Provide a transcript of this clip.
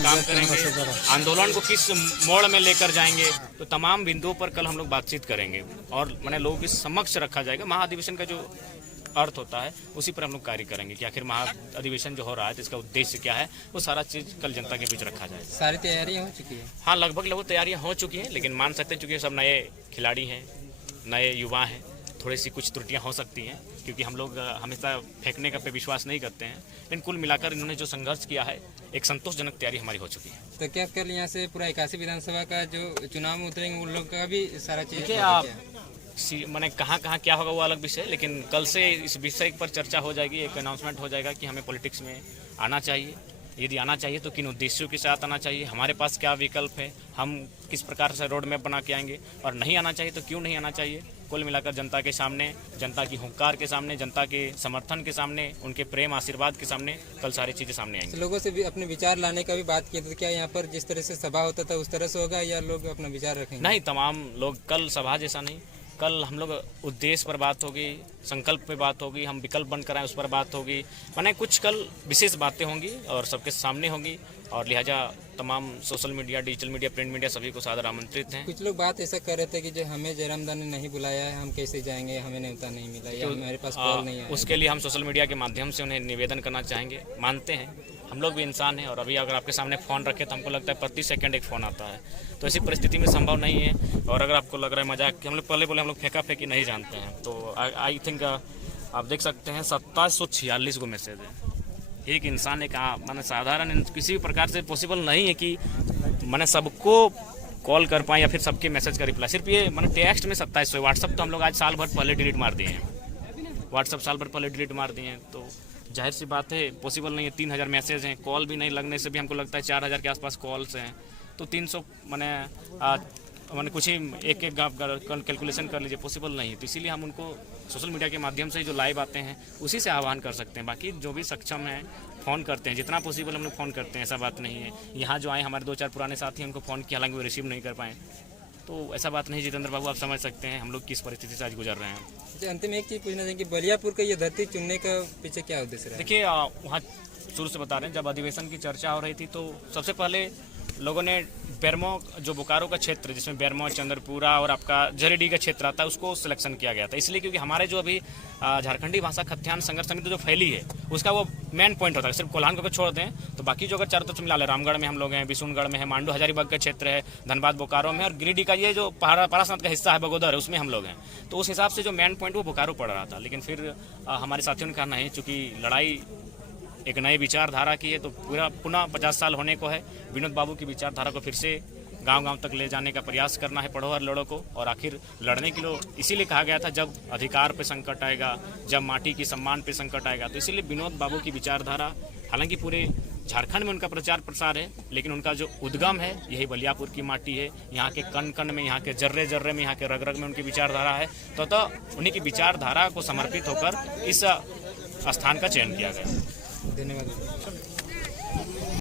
काम करेंगे, आंदोलन को किस मोड़ में लेकर जाएंगे, तो तमाम बिंदुओं पर कल हम लोग बातचीत करेंगे और मैंने लोगों के समक्ष रखा जाएगा। महाअधिवेशन का जो अर्थ होता है उसी पर हम लोग कार्य करेंगे कि आखिर महाअधिवेशन जो हो रहा है तो इसका उद्देश्य क्या है, वो सारा चीज कल जनता के बीच रखा जाए। सारी तैयारियां हो चुकी है? हाँ, लगभग तैयारियां हो चुकी हैं, लेकिन मान सकते हैं चूंकि सब नए खिलाड़ी हैं, नए युवा हैं, थोड़ी सी कुछ त्रुटियां हो सकती हैं क्योंकि हम लोग हमेशा फेंकने का पे विश्वास नहीं करते हैं। लेकिन कुल मिलाकर इन्होंने जो संघर्ष किया है, एक संतोषजनक तैयारी हमारी हो चुकी है। तो क्या कल यहाँ से पूरा 81 विधानसभा का जो चुनाव में उतरेंगे उन लोग का भी सारा चीज मैंने कहाँ क्या होगा वो अलग विषय, लेकिन कल से इस विषय पर चर्चा हो जाएगी, एक अनाउंसमेंट हो जाएगा कि हमें पॉलिटिक्स में आना चाहिए। यदि आना चाहिए तो किन उद्देश्यों के साथ आना चाहिए, हमारे पास क्या विकल्प है, हम किस प्रकार से रोड मैप बना के आएंगे, और नहीं आना चाहिए तो क्यों नहीं आना चाहिए। कुल मिलाकर जनता के सामने, जनता की हुंकार के सामने, जनता के समर्थन के सामने, उनके प्रेम आशीर्वाद के सामने कल सारी चीज़ें सामने आएंगी। लोगों से भी अपने विचार लाने का भी बात किया था, क्या यहाँ पर जिस तरह से सभा होता था उस तरह से होगा या लोग अपना विचार रखेंगे? नहीं, तमाम लोग कल सभा जैसा नहीं, कल हम लोग उद्देश्य पर बात होगी, संकल्प पे बात होगी, हम विकल्प बनकर आए उस पर बात होगी, माने कुछ कल विशेष बातें होंगी और सबके सामने होंगी, और लिहाजा तमाम social media, digital media, print media सभी को सादर आमंत्रित हैं। कुछ लोग बात ऐसा कर रहे थे कि जो हमें जयरामदान ने नहीं बुलाया है, हम कैसे जाएंगे, हमें न्योता नहीं मिला या हमारे पास कॉल नहीं आया। उसके लिए हम सोशल मीडिया के माध्यम से उन्हें निवेदन करना चाहेंगे। मानते हैं हम लोग भी इंसान हैं, और अभी अगर आपके सामने फ़ोन रखे तो हमको लगता है प्रति सेकंड एक फ़ोन आता है, तो ऐसी परिस्थिति में संभव नहीं है। और अगर आपको लग रहा है मजाक कि हम लोग पहले बोले हम लोग फेंका फेंकी नहीं जानते हैं, तो आई थिंक आप देख सकते हैं 2746 को मैसेज है। एक इंसान एक माने साधारण किसी भी प्रकार से पॉसिबल नहीं है कि मैंने सबको कॉल कर पाएँ या फिर सबके मैसेज का रिप्लाई। सिर्फ ये मैंने टेक्स्ट में 2700, व्हाट्सअप तो हम लोग आज साल भर पहले डिलीट मार दिए हैं, व्हाट्सअप साल भर पहले डिलीट मार दिए हैं, तो जाहिर सी बात है पॉसिबल नहीं है। 3000 मैसेज हैं, कॉल भी नहीं लगने से भी हमको लगता है 4000 के आसपास कॉल्स हैं, तो 300 मैंने कुछ ही एक कैलकुलेशन कर लीजिए, पॉसिबल नहीं। तो इसीलिए हम उनको सोशल मीडिया के माध्यम से जो लाइव आते हैं उसी से आह्वान कर सकते हैं। बाकी जो भी सक्षम है फ़ोन करते हैं, जितना पॉसिबल हम लोग फ़ोन करते हैं, ऐसा बात नहीं है। यहाँ जो आए हमारे 2-4 पुराने साथी उनको फ़ोन किया, हालांकि वो रिसीव नहीं कर पाए, तो ऐसा बात नहीं। जितेंद्र बाबू, आप समझ सकते हैं हम लोग किस परिस्थिति से आज गुजर रहे हैं। अंतिम एक चीज़ पूछना चाहिए कि बलियापुर का ये धरती चुनने का पीछे क्या उद्देश्य रहा? देखिए, वहाँ शुरू से बता रहे हैं, जब अधिवेशन की चर्चा हो रही थी तो सबसे पहले लोगों ने बेरमो, जो बोकारो का क्षेत्र जिसमें बेरमो, चंद्रपुरा और आपका जरीडी का क्षेत्र आता है, उसको सिलेक्शन किया गया था। इसलिए क्योंकि हमारे जो अभी झारखंडी भाषा खत्यान संघर्ष समिति जो फैली है उसका वो मेन पॉइंट होता है। सिर्फ कोल्हान को छोड़ दें तो बाकी जो अगर चारों तरफ मिला ले, रामगढ़ में हम लोग हैं, बिशुनगढ़ में है, मांडू हजारीबाग का क्षेत्र है, धनबाद बोकारो में, और गिरिडीह का ये जो पारासनाथ का हिस्सा है बगोदर है, उसमें हम लोग हैं। तो उस हिसाब से जो मेन पॉइंट वो बोकारो पड़ रहा था। लेकिन फिर हमारे साथियों ने कहा नहीं, चूँकि लड़ाई एक नई विचारधारा की है तो पूरा पुनः 50 साल होने को है, विनोद बाबू की विचारधारा को फिर से गांव-गांव तक ले जाने का प्रयास करना है, पढ़ो और लड़ो को। और आखिर लड़ने के लिए इसीलिए कहा गया था, जब अधिकार पे संकट आएगा, जब माटी की सम्मान पे संकट आएगा, तो इसीलिए विनोद बाबू की विचारधारा, हालांकि पूरे झारखंड में उनका प्रचार प्रसार है, लेकिन उनका जो उद्गम है यही बलियापुर की माटी है। यहाँ के कण कण में, यहाँ के जर्रे जर्रे में, यहाँ के रग रग में उनकी विचारधारा है। तो उन्हीं की विचारधारा को समर्पित होकर इस स्थान का चयन किया गया। धन्यवाद।